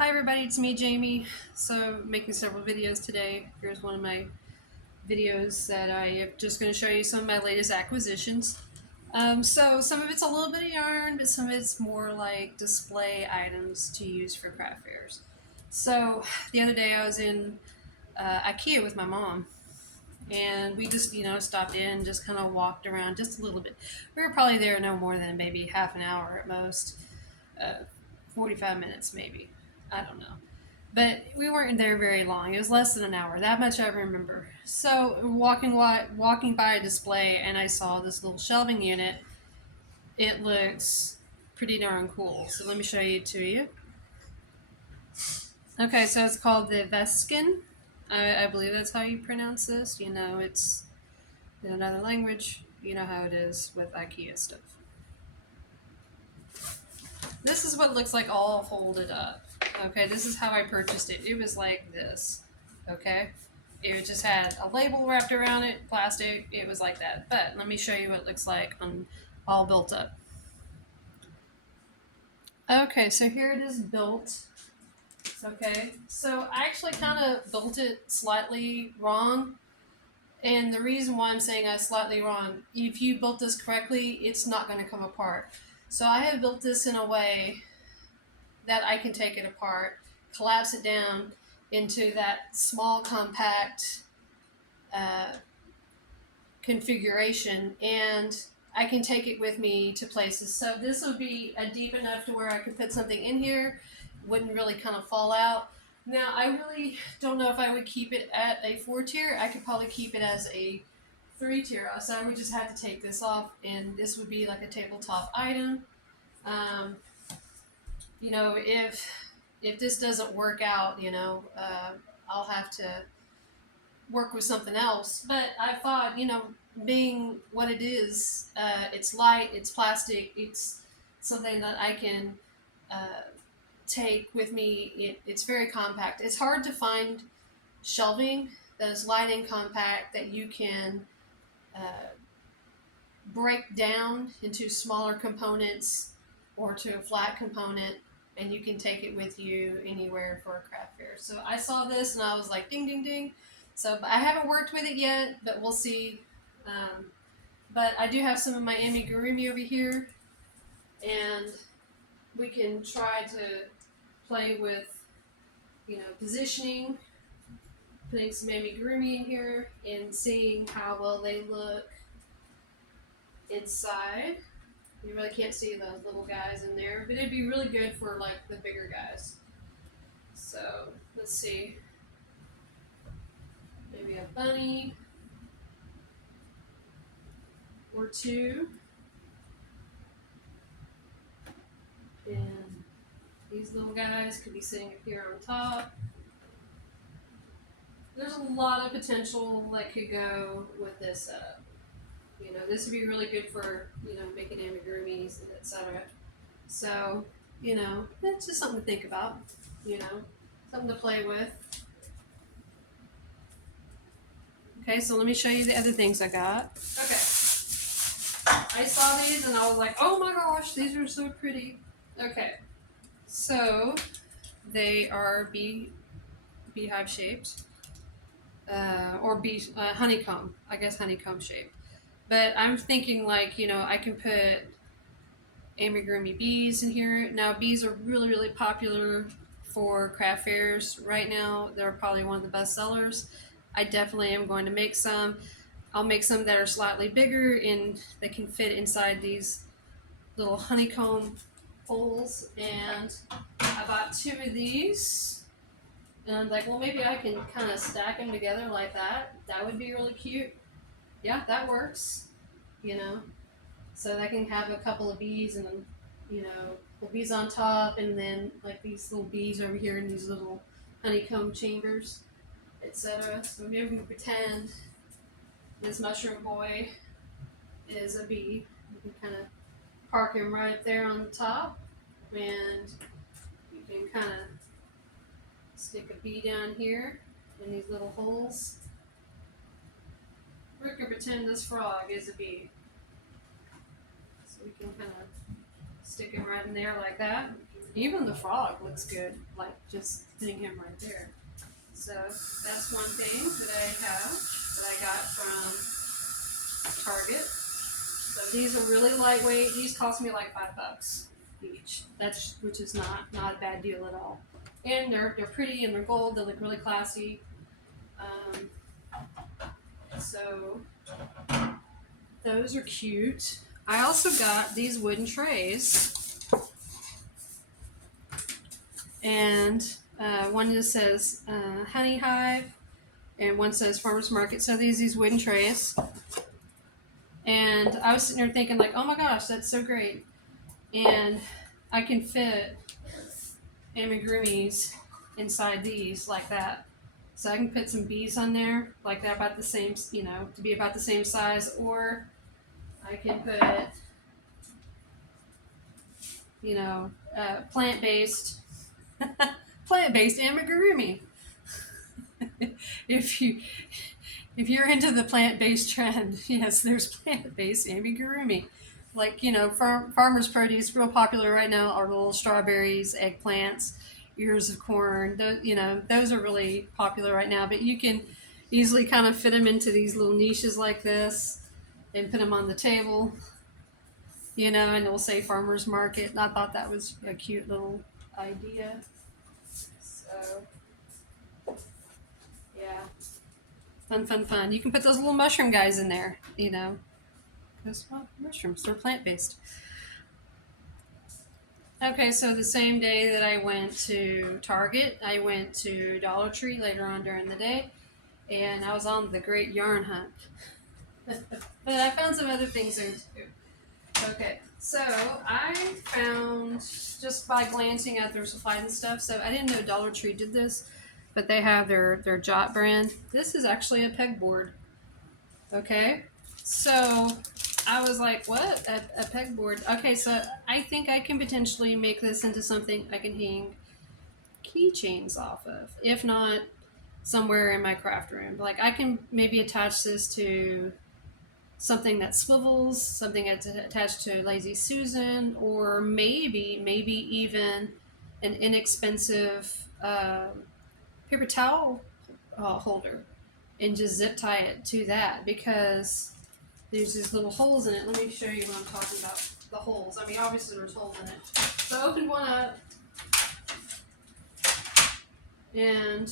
Hi everybody, it's me, Jamie. So making several videos today. Here's one of my videos that I am just going to show you some of my latest acquisitions. So some of it's a little bit of yarn, but some of it's more like display items to use for craft fairs. So the other day I was in IKEA with my mom, and we just stopped in, just kind of walked around just a little bit. We were probably there no more than maybe half an hour at most, 45 minutes maybe. I don't know. But we weren't there very long. It was less than an hour. That much I remember. So walking by a display, and I saw this little shelving unit. It looks pretty darn cool. So let me show you to you. Okay, so it's called the Veskin. I believe that's how you pronounce this. It's in another language. You know how it is with IKEA stuff. This is what it looks like all folded up. Okay, this is how I purchased it. It was like this. Okay, it just had a label wrapped around it, plastic. It was like that. But let me show you what it looks like on all built up. Okay, so here it is built. Okay, so I actually kind of built it slightly wrong. And the reason why I'm saying I slightly wrong, if you built this correctly, it's not going to come apart. So I have built this in a way that I can take it apart, collapse it down into that small, compact configuration, and I can take it with me to places. So this would be deep enough to where I could put something in here, wouldn't really kind of fall out. Now, I really don't know if I would keep it at a 4-tier. I could probably keep it as a 3-tier. So I would just have to take this off, and this would be like a tabletop item. Um, if this doesn't work out, I'll have to work with something else. But I thought, being what it is, it's light, it's plastic, it's something that I can uh, take with me. It's very compact. It's hard to find shelving that is light and compact that you can uh, break down into smaller components or to a flat component, and you can take it with you anywhere for a craft fair. So I saw this and I was like, ding, ding, ding. So I haven't worked with it yet, but we'll see. Um, but I do have some of my amigurumi over here, and we can try to play with, positioning, putting some amigurumi in here and seeing how well they look inside. You really can't see those little guys in there, but it'd be really good for like the bigger guys. So let's see, maybe a bunny or two, and these little guys could be sitting up here on top. There's a lot of potential that could go with this setup. This would be really good for making amigurumis and etc. So it's just something to think about. Something to play with. Okay, so let me show you the other things I got. Okay. I saw these and I was like, oh my gosh, these are so pretty. Okay. So they are beehive shaped. Or honeycomb, I guess honeycomb shaped. But I'm thinking like, I can put amigurumi bees in here. Now bees are really, really popular for craft fairs right now. They're probably one of the best sellers. I definitely am going to make some. I'll make some that are slightly bigger and they can fit inside these little honeycomb holes. And I bought 2 of these. And I'm like, well, maybe I can kind of stack them together like that. That would be really cute. Yeah, that works. So I can have a couple of bees and then, the bees on top and then like these little bees over here in these little honeycomb chambers, etc. So maybe we can pretend this mushroom boy is a bee. You can kind of park him right there on the top, and you can kind of stick a bee down here in these little holes. We can pretend this frog is a bee. So we can kind of stick him right in there like that. Even the frog looks good, like just putting him right there. So that's one thing that I have that I got from Target. So these are really lightweight. These cost me like $5 each. That's which is not a bad deal at all. And they're pretty and they're gold. They look really classy. Um, so those are cute. I also got these wooden trays, and one just says Honey Hive, and one says Farmers Market. So these wooden trays, and I was sitting there thinking like, oh my gosh, that's so great, and I can fit amigurumis inside these like that. So I can put some bees on there like that, about the same, to be about the same size, or I can put, plant-based, plant-based amigurumi. if you're into the plant-based trend, yes, there's plant-based amigurumi. Like, farmers produce real popular right now are little strawberries, eggplants, ears of corn. Those are really popular right now, but you can easily kind of fit them into these little niches like this and put them on the table, and it'll say farmers market. And I thought that was a cute little idea. So, yeah. Fun. You can put those little mushroom guys in there, because, well, mushrooms, they're plant-based. Okay, so the same day that I went to Target, I went to Dollar Tree later on during the day, and I was on the great yarn hunt. But I found some other things there too. Okay, so I found, just by glancing at their supplies and stuff, so I didn't know Dollar Tree did this, but they have their Jot brand. This is actually a pegboard. Okay, so I was like, what? A pegboard? Okay, so I think I can potentially make this into something I can hang keychains off of. If not, somewhere in my craft room. Like, I can maybe attach this to something that swivels, something that's attached to Lazy Susan, or maybe even an inexpensive paper towel holder, and just zip tie it to that, because there's these little holes in it. Let me show you what I'm talking about. The holes. I mean, obviously there's holes in it. So I opened one up, and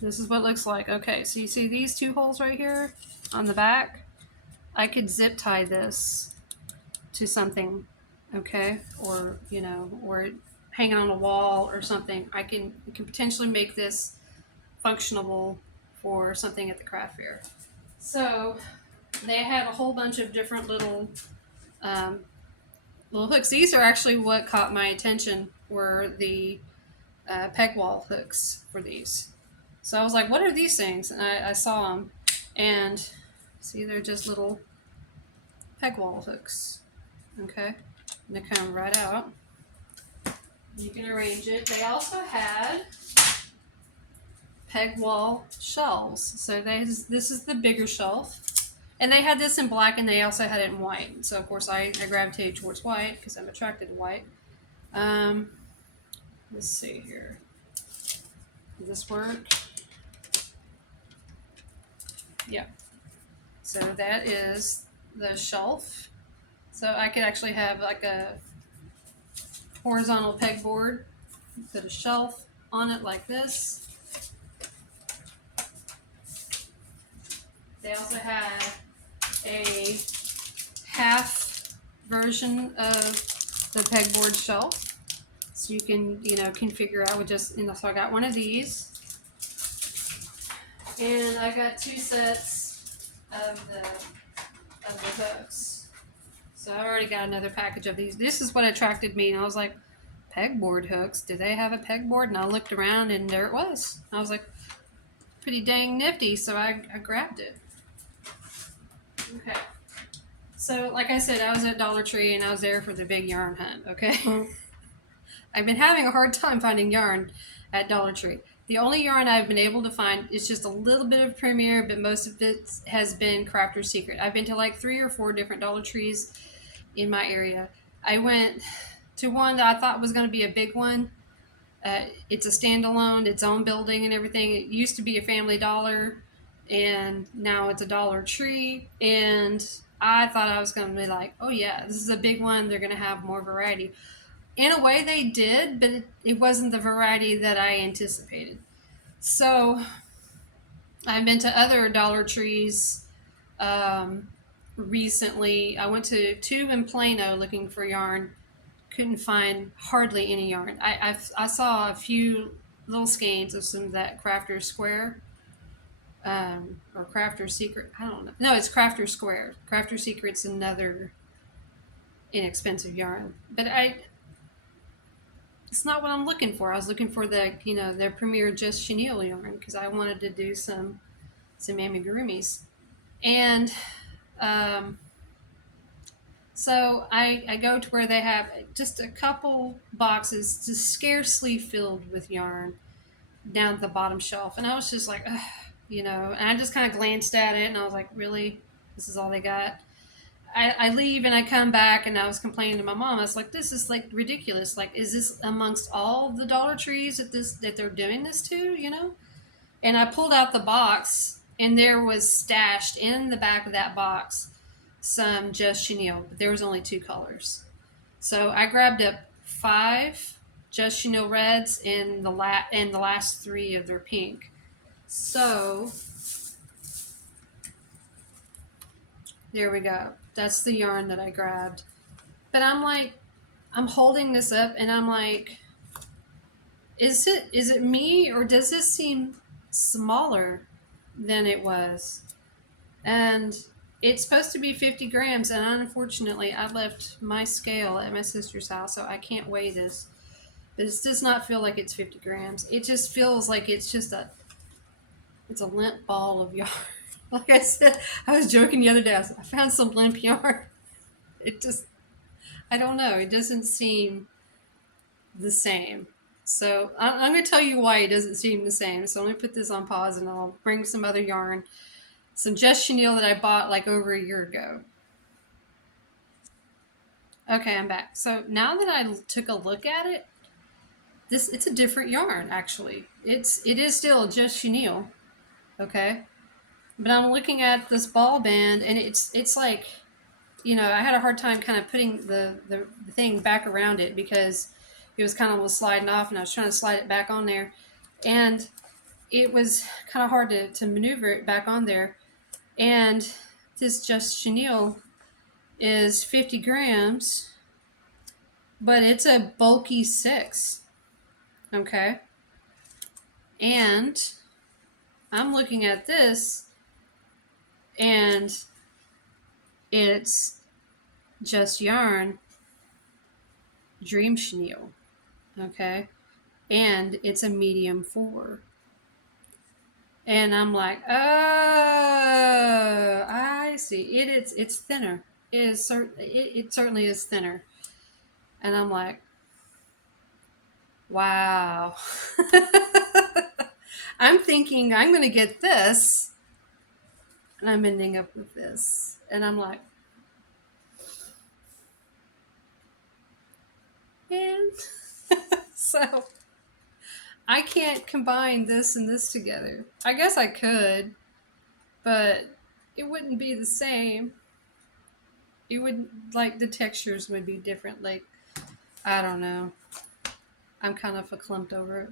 this is what it looks like. Okay, so you see these two holes right here on the back? I could zip tie this to something, okay? Or, or hang it on a wall or something. I can potentially make this functionable for something at the craft fair. So they had a whole bunch of different little hooks. These are actually what caught my attention, were the peg wall hooks for these. So I was like, what are these things? And I saw them, and see, they're just little peg wall hooks. Okay, and they come right out. You can arrange it. They also had peg wall shelves. So this is the bigger shelf. And they had this in black, and they also had it in white. So, of course, I gravitated towards white because I'm attracted to white. Let's see here. Does this work? Yeah. So that is the shelf. So I could actually have like a horizontal pegboard, put a shelf on it like this. They also had a half version of the pegboard shelf, so you can configure out with just, so I got one of these, and I got 2 sets of the hooks. So I already got another package of these. This is what attracted me, and I was like, pegboard hooks, do they have a pegboard? And I looked around, and there it was. I was like, pretty dang nifty, so I grabbed it. Okay. So, like I said, I was at Dollar Tree, and I was there for the big yarn hunt, okay? I've been having a hard time finding yarn at Dollar Tree. The only yarn I've been able to find is just a little bit of Premier, but most of it has been Crafter's Secret. I've been to like 3 or 4 different Dollar Trees in my area. I went to one that I thought was going to be a big one. It's a standalone, its own building and everything. It used to be a Family Dollar, and now it's a Dollar Tree. And I thought I was going to be like, oh yeah, this is a big one. They're going to have more variety. In a way, they did, but it wasn't the variety that I anticipated. So I've been to other Dollar Trees um, recently. I went to Tube in Plano looking for yarn. Couldn't find hardly any yarn. I saw a few little skeins of some of that Crafter Square or Crafter Secret. I don't know. No, it's Crafter Square. Crafter Secret's another inexpensive yarn, but it's not what I'm looking for. I was looking for their premier Just Chenille yarn because I wanted to do some amigurumis, and um, so I go to where they have just a couple boxes, just scarcely filled with yarn, down at the bottom shelf, and I was just like, ugh, and I just kind of glanced at it, and I was like, really, this is all they got? I leave and I come back and I was complaining to my mom. I was like, this is like ridiculous. Like, is this amongst all the Dollar Trees that they're doing this to? And I pulled out the box and there was stashed in the back of that box some Just Chenille, but there was only 2 colors. So I grabbed up 5 Just Chenille reds and the last 3 of their pink. So there we go. That's the yarn that I grabbed. But I'm holding this up and I'm like, is it me, or does this seem smaller than it was? And it's supposed to be 50 grams, and unfortunately I left my scale at my sister's house, so I can't weigh this. But it does not feel like it's 50 grams. It just feels like it's a limp ball of yarn. Like I said, I was joking the other day. I found some limp yarn. I don't know. It doesn't seem the same. So I'm going to tell you why it doesn't seem the same. So let me put this on pause and I'll bring some other yarn. Some Just Chenille that I bought like over a year ago. Okay, I'm back. So now that I took a look at it, it's a different yarn actually. It is still Just Chenille. Okay. But I'm looking at this ball band and it's like, I had a hard time kind of putting the thing back around it because it was kind of sliding off and I was trying to slide it back on there. And it was kind of hard to maneuver it back on there. And this Just Chenille is 50 grams, but it's a bulky 6. Okay. And I'm looking at this and it's Just Yarn Dream Chenille. Okay. And it's a medium 4. And I'm like, oh, I see. It's thinner. It certainly is thinner. And I'm like, wow. I'm thinking I'm going to get this, and I'm ending up with this. And I'm like, man. So I can't combine this and this together. I guess I could, but it wouldn't be the same. It wouldn't, like, the textures would be different. Like, I don't know. I'm kind of verklempt over it.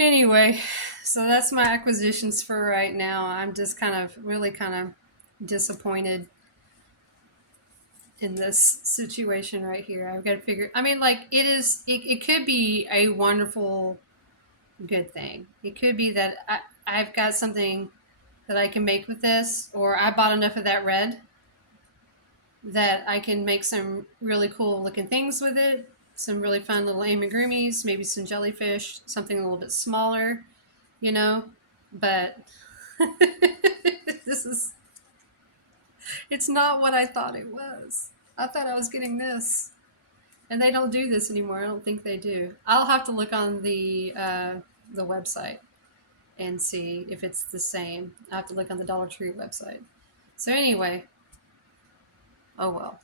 Anyway, so that's my acquisitions for right now. I'm just really kind of disappointed in this situation right here. I've got to figure, it could be a wonderful, good thing. It could be that I've got something that I can make with this, or I bought enough of that red that I can make some really cool looking things with it. Some really fun little amigurumis, maybe some jellyfish, something a little bit smaller, but it's not what I thought it was. I thought I was getting this, and they don't do this anymore. I don't think they do. I'll have to look on the website and see if it's the same. I have to look on the Dollar Tree website. So anyway, oh well.